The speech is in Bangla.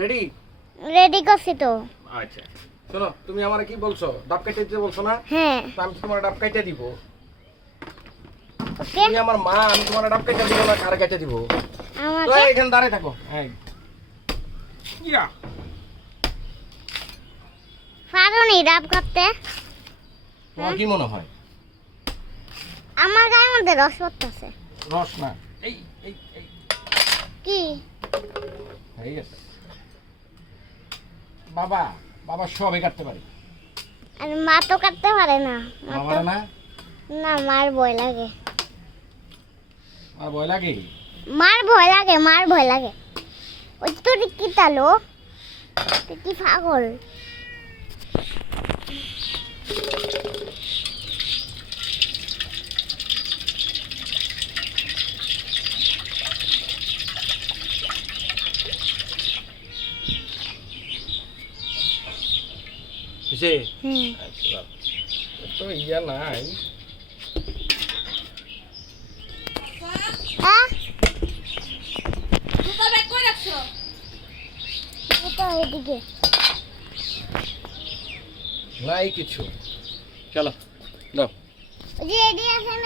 রেডি? রেডি করছি তো। আচ্ছা শোনো, তুমি আমারে কি বলছো, ডাব কেটে দিতে বলছো না? হ্যাঁ। তো আমি তোমার ডাব কেটে দিব। ওকে। তুমি আমার মা, আমি তোমার ডাব কেটে দিব না কার কেটে দিব? তো আমাকে এখানে দাঁড়ায় থাকো। হ্যাঁ ইয়া পারোনি ডাব করতে? তোমার কি মনে হয়? আমার গায়ের মধ্যে রস পড়তেছে। রস না, এই এই এই কি? হয়ে গেছে। বাবা বাবা সবই কাটতে পারে। আর মা তো কাটতে পারে না। মা বাবার তো না? না, মার ভয় লাগে। আর ভয় লাগে? মার ভয় লাগে, মার ভয় লাগে। ওই তো কি তালো, তুই কি পাগল? কিসে? হুম। আচ্ছা তো ইয়া নাই। জুতা ব্যাগ কই রাখছো? এটা এদিকে। নাই কিছু। চলো দাও। ওই যে এদিকে আছে না।